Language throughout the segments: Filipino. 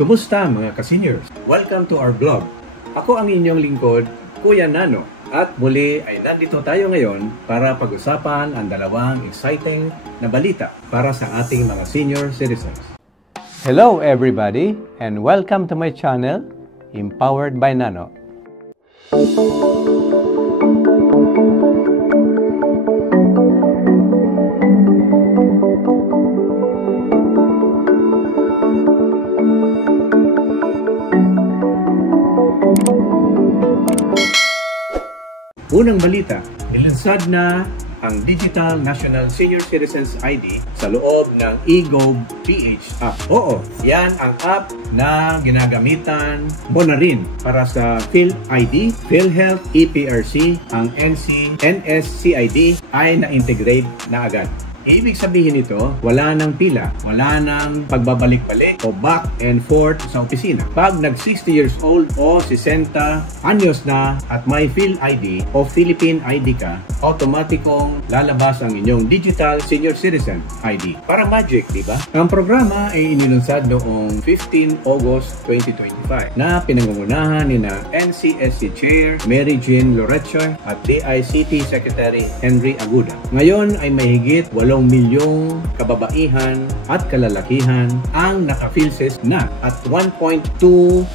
Kumusta mga ka-seniors? Welcome to our blog. Ako ang inyong lingkod, Kuya Nano. At muli ay nandito tayo ngayon para pag-usapan ang dalawang exciting na balita para sa ating mga senior citizens. Hello everybody and welcome to my channel, Empowered by Nano. Unang balita, nilunsad na ang Digital National Senior Citizens ID sa loob ng eGov.ph app. Oo, yan ang app na ginagamitan mo na rin para sa PhilID, PhilHealth, EPRC, ang NSCID ay na-integrate na agad. Ibig sabihin nito, wala nang pila, wala nang pagbabalik-balik o back and forth sa opisina. Pag nag 60 years old o 60 anyos na at may PhilID o Philippine ID ka, automatikong lalabas ang inyong Digital Senior Citizen ID. Para magic, di ba? Ang programa ay inilunsad noong 15 August 2025 na pinangungunahan ni na NCSC Chair Mary Jean Lorecha at DICT Secretary Henry Aguda. Ngayon ay mahigit 8 milyong kababaihan at kalalakihan ang naka-PhilSys na at 1.2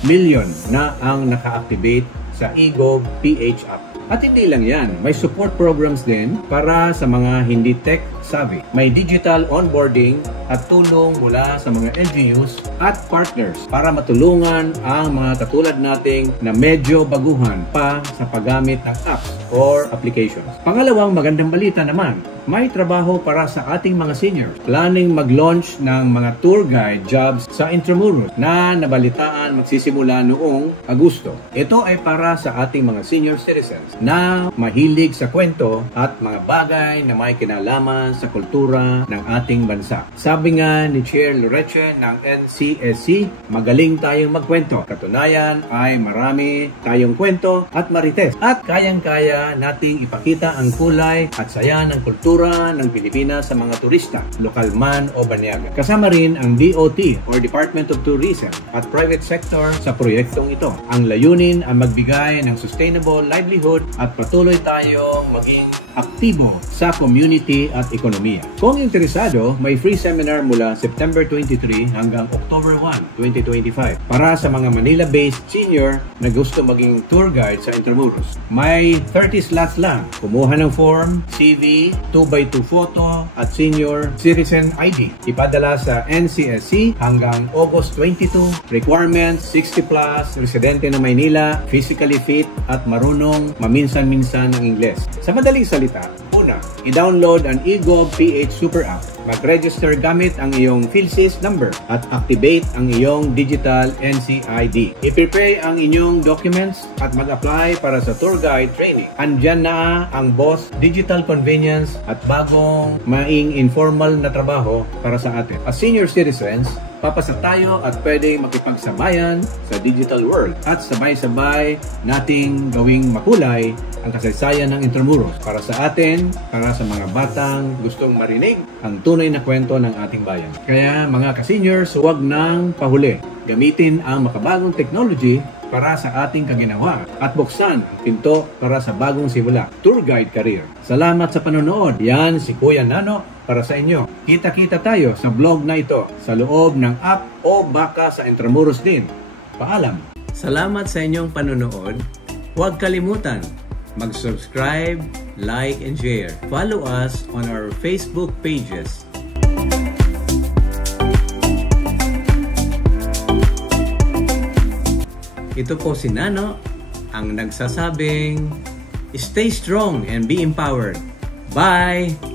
million na ang naka-activate sa eGov.ph app. At hindi lang yan, may support programs din para sa mga hindi tech savvy. May digital onboarding at tulong mula sa mga LGUs at partners para matulungan ang mga katulad nating na medyo baguhan pa sa paggamit ng apps or applications. Pangalawang magandang balita naman, may trabaho para sa ating mga seniors. Planning mag-launch ng mga tour guide jobs sa Intramuros na nabalitaan magsisimula noong Agosto. Ito ay para sa ating mga senior citizens na mahilig sa kwento at mga bagay na may kinalaman sa kultura ng ating bansa. Sabi nga ni Chair Lorecha ng NCSC, magaling tayong magkwento. Katunayan ay marami tayong kwento at marites. At kayang-kaya nating ipakita ang kulay at saya ng kultura ng Pilipinas sa mga turista, lokal man o banyaga. Kasama rin ang DOT or Department of Tourism at private sector sa proyektong ito. Ang layunin ay magbigay ng sustainable livelihood at patuloy tayong maging aktibo sa community at ekonomiya. Kung interesado, may free seminar mula September 23 hanggang October 1, 2025 para sa mga Manila-based senior na gusto maging tour guide sa Intramuros. May 30 slots lang. Kumuha ng form, CV, 2x2 photo at senior citizen ID. Ipadala sa NCSC hanggang August 22. Requirements, 60 plus, residente ng Maynila, physically fit at marunong maminsan-minsan ng Ingles. Sa madaling salita, una, i-download ang eGov.ph Super App. Mag-register gamit ang iyong PhilSys number at activate ang iyong digital NCID. I-prepare ang inyong documents at mag-apply para sa tour guide training. Andyan na ang boss, digital convenience at bagong maing informal na trabaho para sa atin. As senior citizens, papasa tayo at pwedeng makipagsabayan sa digital world at sabay-sabay nating gawing makulay ang kasaysayan ng Intramuros para sa atin, para sa mga batang gustong marinig ang tunay na kwento ng ating bayan. Kaya mga ka-seniors, huwag nang pahuli. Gamitin ang makabagong technology para sa ating kaginawa at buksan ang pinto para sa bagong simula, tour guide career. Salamat sa panonood. Yan si Kuya Nano para sa inyo. Kita-kita tayo sa vlog na ito sa loob ng app o baka sa Intramuros din. Paalam! Salamat sa inyong panonood. Huwag kalimutan mag-subscribe, like, and share. Follow us on our Facebook pages. Ito po si Nano, ang nagsasabing, stay strong and be empowered. Bye!